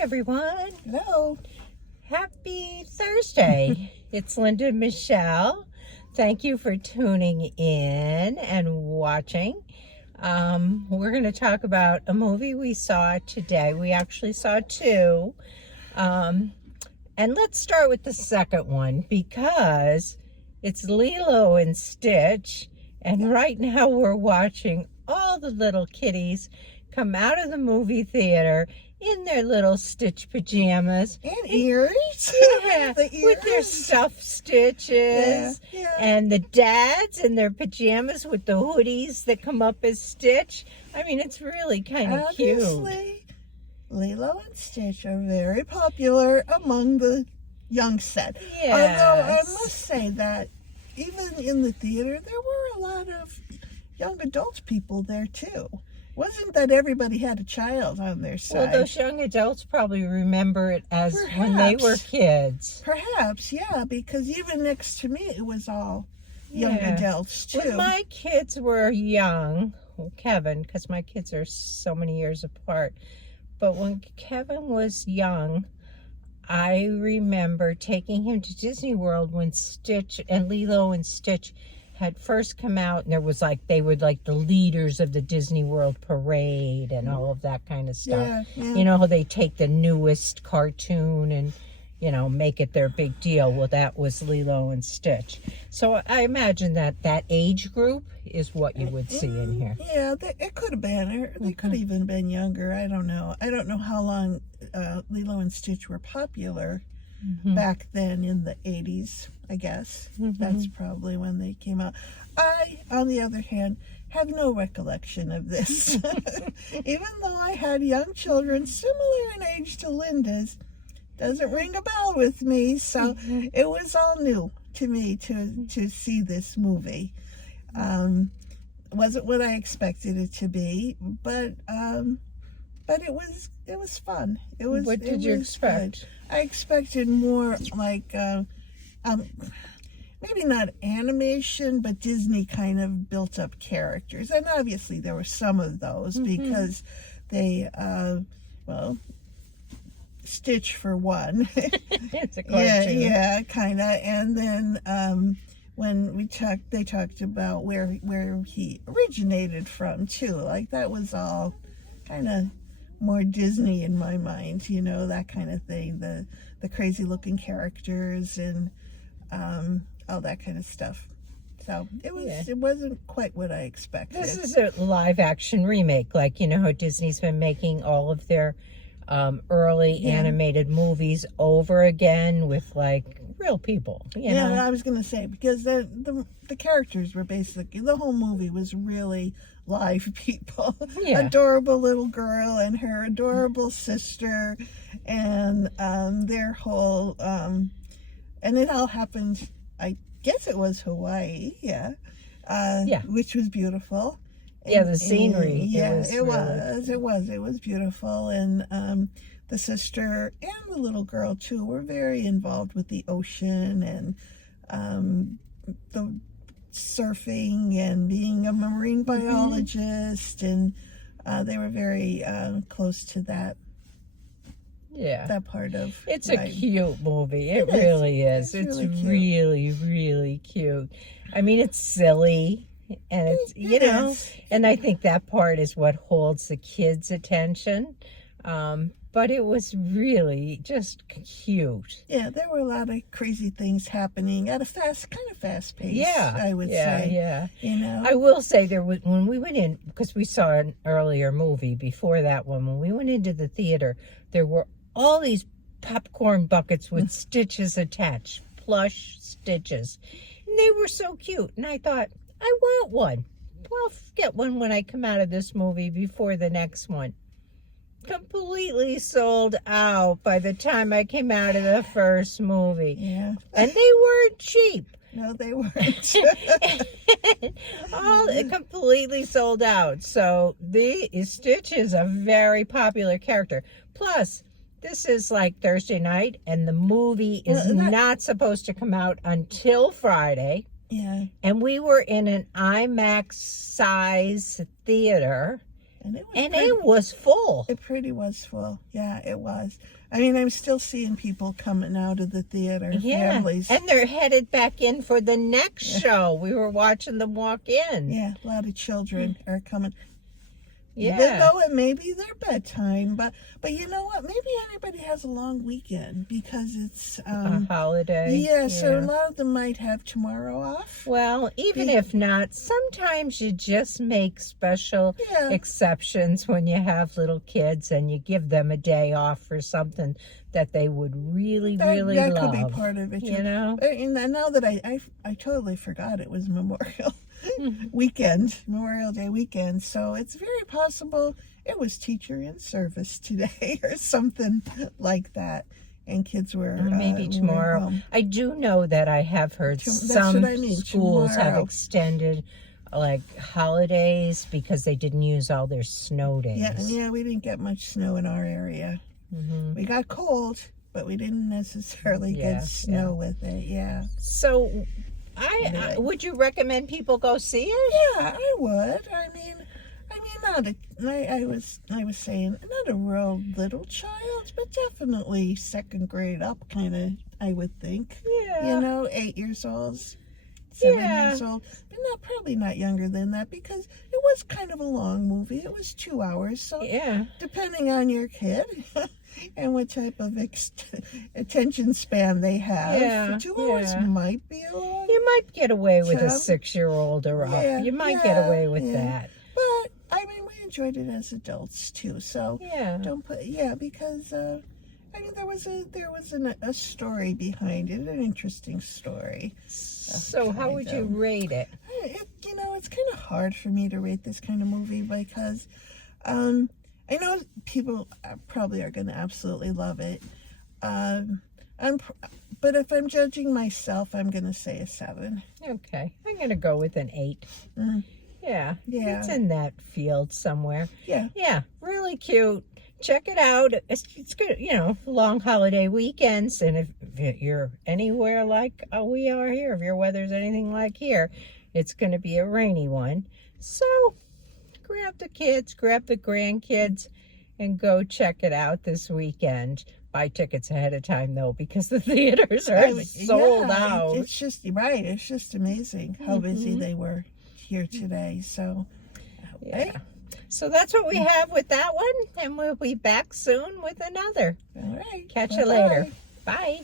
everyone. Hello. Happy Thursday. It's Linda and Michelle. Thank you for tuning in and watching. We're going to talk about a movie we saw today. We actually saw two. And let's start with the second one because it's Lilo and Stitch. And right now we're watching all the little kitties come out of the movie theater in their little Stitch pajamas. And ears. Yeah, The ears. with their stuffed stitches. Yeah. And the dads in their pajamas with the hoodies that come up as Stitch. I mean, it's really kind of cute. Obviously, Lilo and Stitch are very popular among the young set. Yes. Although I must say that even in the theater, there were a lot of young adult people there too. Wasn't that everybody had a child on their side? Well, those young adults probably remember it as when they were kids. Perhaps, yeah, because even next to me, it was all young adults too. When my kids were young, well, Kevin, because my kids are so many years apart, but when Kevin was young, I remember taking him to Disney World when Stitch and Lilo and Stitch had first come out, and there was they were like the leaders of the Disney World parade and all of that kind of stuff. Yeah. You know how they take the newest cartoon and, make it their big deal. Well, that was Lilo and Stitch. So I imagine that age group is what you would see in here. Yeah, it could have been. Or they could have even been younger. I don't know. I don't know how long Lilo and Stitch were popular back then in the 80s, I guess. That's probably when they came out. I, on the other hand, have no recollection of this. Even though I had young children similar in age to Linda's, doesn't ring a bell with me. So it was all new to me to see this movie. Wasn't what I expected it to be, but it was fun. What did you expect? Good. I expected more like maybe not animation, but Disney kind of built up characters, and obviously there were some of those because they Stitch for one. It's a cartoon. Yeah, kind of. And then when they talked about where he originated from too. Like that was all kind of more Disney in my mind, that kind of thing. The crazy looking characters and all that kind of stuff. So it wasn't quite what I expected. This is a live action remake, how Disney's been making all of their early animated movies over again with real people. Yeah, I was gonna say because the characters were basically the whole movie was really live people. Yeah. Adorable little girl and her adorable sister, and their whole and it all happened. I guess it was Hawaii. Yeah. Which was beautiful. Yeah, the scenery. It was beautiful, and the sister and the little girl too were very involved with the ocean and the surfing and being a marine biologist, and they were very close to that. Yeah, that part of it's a cute movie. It really is. It's really, really cute. I mean, it's silly. And it's, and I think that part is what holds the kids' attention. But it was really just cute. Yeah, there were a lot of crazy things happening at a fast pace. Yeah, I would say. Yeah. I will say when we went in, because we saw an earlier movie before that one, when we went into the theater, there were all these popcorn buckets with stitches attached, plush stitches. And they were so cute. And I thought, I want one. I'll get one when I come out of this movie before the next one. Completely sold out by the time I came out of the first movie. Yeah. And they weren't cheap. No, they weren't. All completely sold out. So the Stitch is a very popular character. Plus, this is Thursday night, and the movie is not supposed to come out until Friday. Yeah. And we were in an IMAX size theater, And it was And pretty, it was full. it pretty was full. Yeah, it was. I mean, I'm still seeing people coming out of the theater, families. And they're headed back in for the next show. We were watching them walk in. Yeah, a lot of children are coming. Yeah. Even though it may be their bedtime, but you know what? Maybe everybody has a long weekend because it's a holiday. Yeah, so a lot of them might have tomorrow off. Well, even if not, sometimes you just make special exceptions when you have little kids and you give them a day off for something that they would really love. That could be part of it, you know? And now that I totally forgot it was Memorial weekend, Memorial Day weekend, so it's very possible it was teacher in service today or something like that, and kids were maybe tomorrow. Home. I do know that I have heard some schools have extended like holidays because they didn't use all their snow days. Yeah, we didn't get much snow in our area. We got cold, but we didn't necessarily get snow with it. Yeah. So, would you recommend people go see it? Yeah, I would. I mean, I was saying not a real little child, but definitely second grade up, kind of. I would think. Yeah. You know, 8 years old, 7 years old, but probably not younger than that because it was kind of a long movie. It was 2 hours, so depending on your kid and what type of attention span they have, 2 hours might be a long. You might get away with a 6-year-old or up. You might get away with that. But I mean, we enjoyed it as adults too. So don't put because. I mean, there was a story behind it, an interesting story. So how would you rate it? It's kind of hard for me to rate this kind of movie because I know people probably are going to absolutely love it. But if I'm judging myself, I'm going to say a 7. Okay, I'm going to go with an 8. Yeah, it's in that field somewhere. Yeah, really cute. Check it out. It's good, long holiday weekends. And if you're anywhere like we are here, if your weather's anything like here, it's going to be a rainy one. So grab the kids, grab the grandkids, and go check it out this weekend. Buy tickets ahead of time, though, because the theaters are sold out. It's just, it's just amazing how busy they were here today. So, So that's what we have with that one, and we'll be back soon with another. All right. Catch you later. Bye.